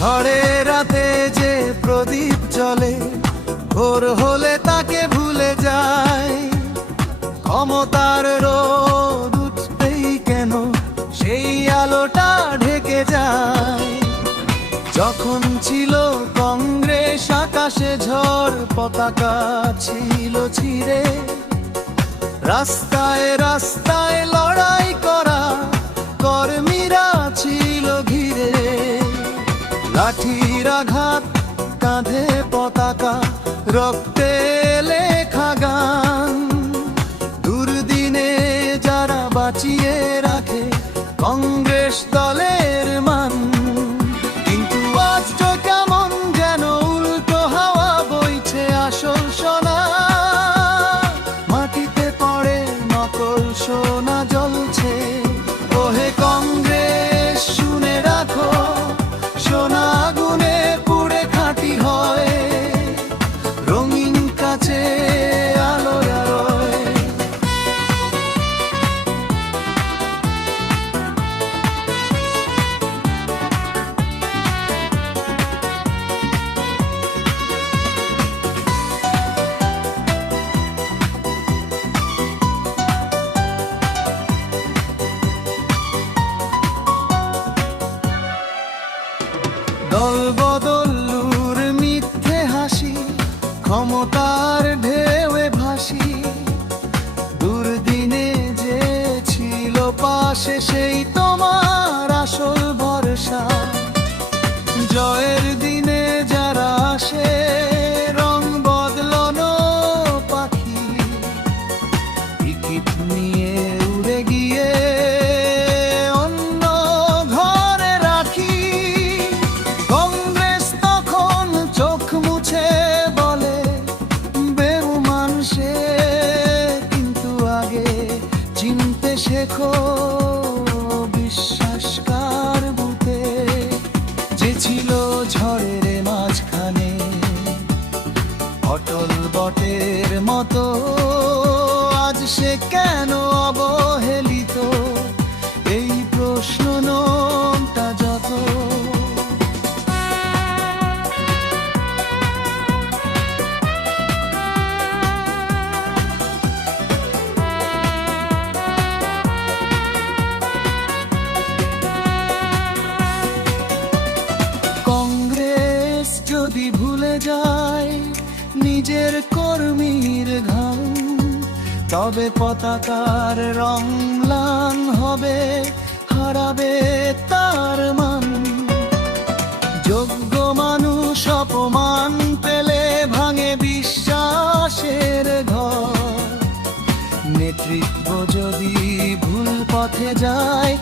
ঝড়ের রাতে যে প্রদীপ জ্বলে, ভোর হলে তাকে ভুলে যায়। ক্ষমতার রোদ উঠতেই কেন সেই আলোটা ঢেকে যায়। যখন ছিল কংগ্রেস আকাশে ঝড়, পতাকা ছিল ছিঁড়ে। রাস্তায় রাস্তায় লড়াই করা কর্মীরা ছিল ঘিরে। লাঠির আঘাত, কাঁধে পতাকা, রক্তে লেখা গান। দুর্দিনে যারা বাঁচিয়ে রাখে কংগ্রেস দলের মান। কিন্তু আজ তো কেমন যেন উল্টো হাওয়া বইছে আসল সোনা। মাটিতে পড়ে নকল সোনা জ্বলছে। ওহে কংগ্রেস শুনে রাখো, সোনা আগুনে পুড়ে খাঁটি হয়। রঙিন কাছে আলোয় আলোয়। দল বদলুর মিথ্যে হাসি, ক্ষমতার ঢেউয়ে ভাসি। দুর্দিনে যে ছিল পাশে সেই তোমার আসল ভরসা। জয়ের দিনে যারা আসে রং বদলানো পাখি, টিকিট নিয়ে উড়ে গিয়ে অন্য ঘরে রাখি। কংগ্রেস তখন চোখ মুছে বলে বেঈমান সে, কিন্তু আগে চিনতে শেখো বিশ্বাস কার বুতে। যে ছিল ঝড়ের মাঝখানে অটল বটের মতো, আজ সে কেন অবহেলিত? এই প্রশ্ন নোটা যত। কংগ্রেস যদি ভুলে যায় নিজের কর্মীর ঘাম, তবে পতাকার রং ম্লান হবে, হারাবে তার মান। যোগ্য মানুষ অপমান পেলে ভাঙে বিশ্বাসের ঘর। নেতৃত্ব যদি ভুল পথে যায়